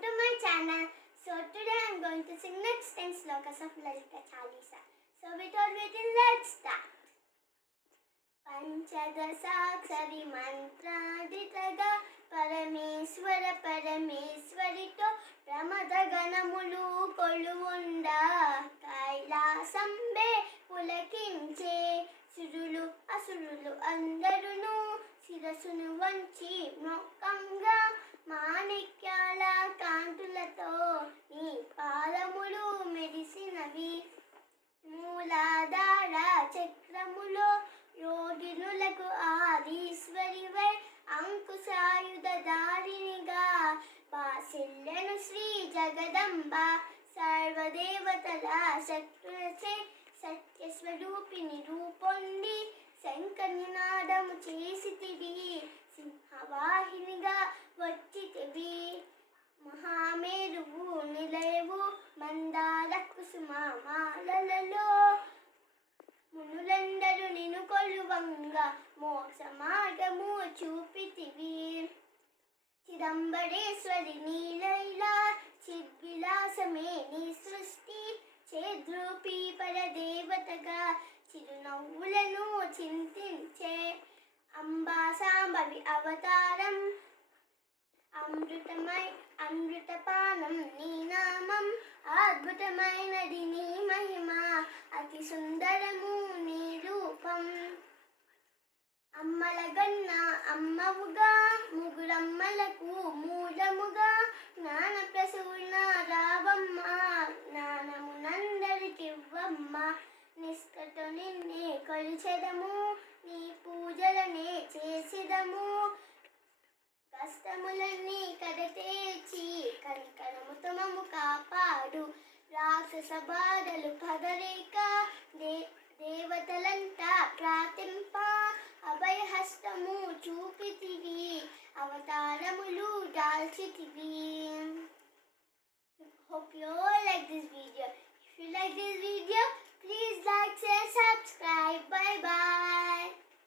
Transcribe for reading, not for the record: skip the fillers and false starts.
welcome to my channel. So today I'm going to sing next 10 slokas of Lalita Chalisa. So without waiting, let's start. పంచదశాక్షరి మంత్రాదితగా పరమేశ్వర పరమేశ్వరితో ప్రమద గణములు కొలువుండా కైలాసంబే పులకించే సురులు అసురులు అందరును శిరసును వంచి మొక్కంగా మాణిక్యాల కాంతులతో నీ పాదములు మెరిసినవి మూలాధార చక్రములో యోగినులకు ఆదీశ్వరివై అంకుశాయుధారినిగా బాసిల్లెను శ్రీ జగదంబ సర్వదేవతల శక్తులచే సత్యస్వరూపిణి రూపొంది శంఖనినాదము చేసితివి సింహవాహినిగా వచ్చితివి మహామేరువు నిలయవు మందార కుసుమాలలో మునులందరూ నిన్ను కొలువంగా మోక్ష మార్గము చూపితివి చిదంబరేశ్వరి నీలైలా చిద్విలాసమే నీ సృష్టి చేద్రూపి పరదేవతగా చిరునవ్వులను చింతించే అంబా సాంబవి అవతారం అమృతపానం నీ నామం అద్భుతమైనది నీ మహిమ అతి సుందరము నీ రూపం అమ్మల గన్న అమ్మవుగా ముగురమ్మలకు మూలముగా జ్ఞాన ప్రసూన రావమ్మ జ్ఞానమునందరికివ్వమ్మ నిష్కతో నిన్నే కొలిచెదము నీ పూజలనే చేసిదము కష్టములన్నీ కడతేర్చి కనికరముతో మమ్ము కాపాడు రాక్షస బాధలు పగలేక దేవతలంతా ప్రార్థింప అభయహస్తము చూపితివి అవతారములు దాల్చితివి. Hope you all like this video. If you like this video, please like, share, subscribe. Bye bye.